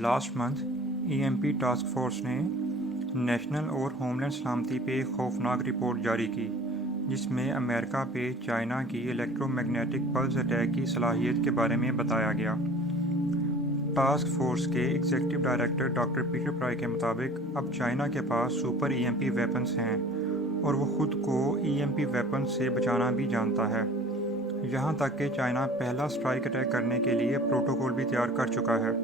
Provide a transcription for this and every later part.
Last month EMP task force ने national और homeland सलामती पे एक खौफनाक रिपोर्ट जारी की, जिसमें अमेरिका पे चाइना की इलेक्ट्रोमैग्नेटिक पल्स अटैक की सलाहियत के बारे में बताया गया। टास्क फोर्स के एग्जीक्यूटिव डायरेक्टर डॉक्टर पीटर प्राय के मुताबिक अब चाइना के पास सुपर EMP वेपन्स हैं और वो खुद को EMP वेपन्स से बचाना भी जानता है। यहाँ तक कि चाइना पहला स्ट्राइक अटैक करने के लिए प्रोटोकॉल भी तैयार कर चुका है।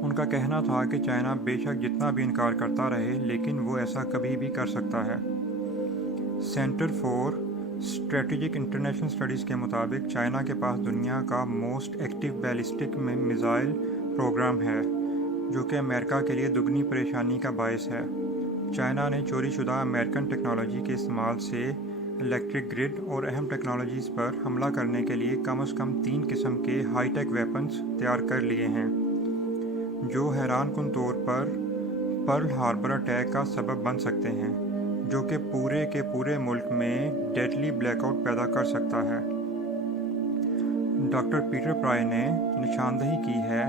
उनका कहना था कि चाइना बेशक जितना भी इनकार करता रहे, लेकिन वो ऐसा कभी भी कर सकता है। Center for Strategic International Studies के मुताबिक चाइना के पास दुनिया का most active ballistic missile program है, जो कि अमेरिका के लिए दुगनी परेशानी का बायस है। चाइना ने चोरीशुदा अमेरिकन टेक्नोलॉजी के इस्तेमाल से इलेक्ट्रिक ग्रिड और अहम टेक्नोलॉजीज़ पर हमला करने के लिए कम से कम 3 किस्म के हाईटेक वेपन्स तैयार कर लिए हैं, जो हैरानकुन तौर पर पर्ल हार्बर अटैक का सबब बन सकते हैं, जो कि पूरे के पूरे मुल्क में डेडली ब्लैकआउट पैदा कर सकता है। डॉक्टर पीटर प्राय ने निशानदही की है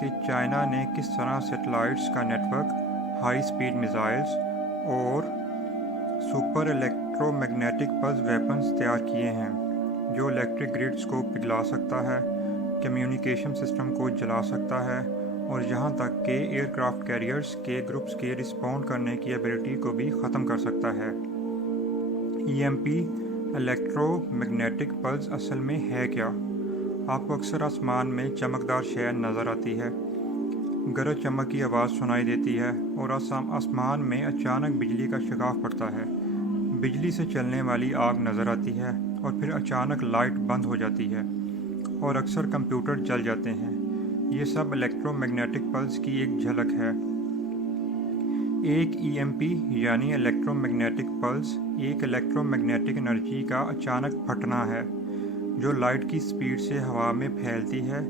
कि चाइना ने किस तरह सैटेलाइट्स का नेटवर्क, हाई स्पीड मिसाइल्स और सुपर इलेक्ट्रोमैग्नेटिक पल्स वेपन्स तैयार किए हैं, जो इलेक्ट्रिक ग्रिड्स को पिघला सकता है, कम्युनिकेशन सिस्टम को जला सकता है और यहाँ तक कि एयरक्राफ्ट कैरियर्स के ग्रुप्स के रिस्पॉन्ड करने की एबिलिटी को भी ख़त्म कर सकता है। EMP इलेक्ट्रोमैग्नेटिक पल्स असल में है क्या? आपको अक्सर आसमान में चमकदार शय नज़र आती है, गरज चमक की आवाज़ सुनाई देती है और आसमान में अचानक बिजली का शिगाफ पड़ता है। बिजली से चलने वाली आग नज़र आती है और फिर अचानक लाइट बंद हो जाती है और अक्सर कंप्यूटर जल जाते हैं। ये सब इलेक्ट्रोमैग्नेटिक पल्स की एक झलक है। एक EMP यानी इलेक्ट्रोमैग्नेटिक पल्स एक इलेक्ट्रोमैग्नेटिक एनर्जी का अचानक फटना है, जो लाइट की स्पीड से हवा में फैलती है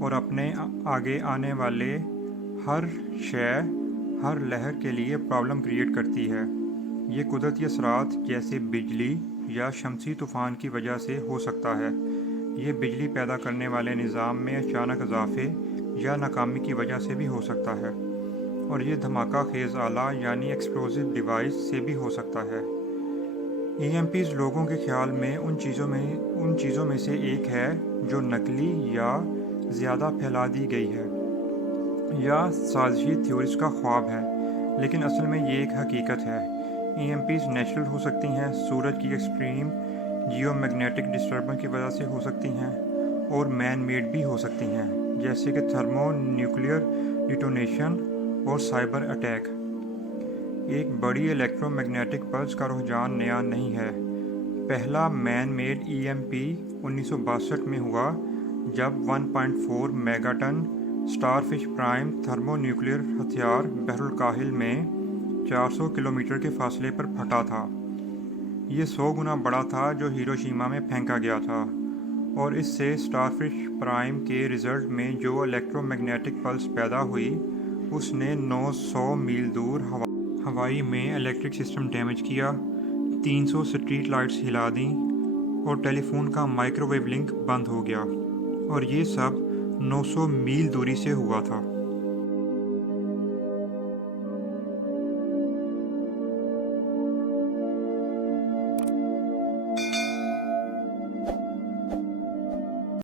और अपने आगे आने वाले हर शय, हर लहर के लिए प्रॉब्लम क्रिएट करती है। ये कुदरती असरात जैसे बिजली या शमसी तूफ़ान की वजह से हो सकता है। ये बिजली पैदा करने वाले निज़ाम में अचानक इजाफे या नाकामी की वजह से भी हो सकता है, और ये धमाका खेज़ आला यानी एक्सप्लोसिव डिवाइस से भी हो सकता है। EMPs लोगों के ख्याल में उन चीज़ों में से एक है जो नकली या ज़्यादा फैला दी गई है या साजिशी थ्योरीज का ख्वाब है, लेकिन असल में ये एक हकीकत है। EMPs नेचुरल हो सकती हैं, सूरज की एक्सट्रीम जियोमैग्नेटिक डिस्टर्बेंस की वजह से हो सकती हैं, और मैन मेड भी हो सकती हैं, जैसे कि थर्मो न्यूक्लियर डिटोनेशन और साइबर अटैक। एक बड़ी इलेक्ट्रोमैग्नेटिक पल्स का रुझान नया नहीं है। पहला मैन मेड EMP 1962 में हुआ, जब 1.4 megaton starfish prime thermo nuclear हथियार बहरुल काहिल में 400 किलोमीटर के फासले पर फटा था। ये 100 गुना बड़ा था जो हिरोशिमा में फेंका गया था, और इससे स्टारफिश प्राइम के रिजल्ट में जो इलेक्ट्रोमैग्नेटिक पल्स पैदा हुई, उसने 900 मील दूर हवाई में इलेक्ट्रिक सिस्टम डैमेज किया, 300 स्ट्रीट लाइट्स हिला दी और टेलीफोन का माइक्रोवेव लिंक बंद हो गया, और ये सब 900 मील दूरी से हुआ था।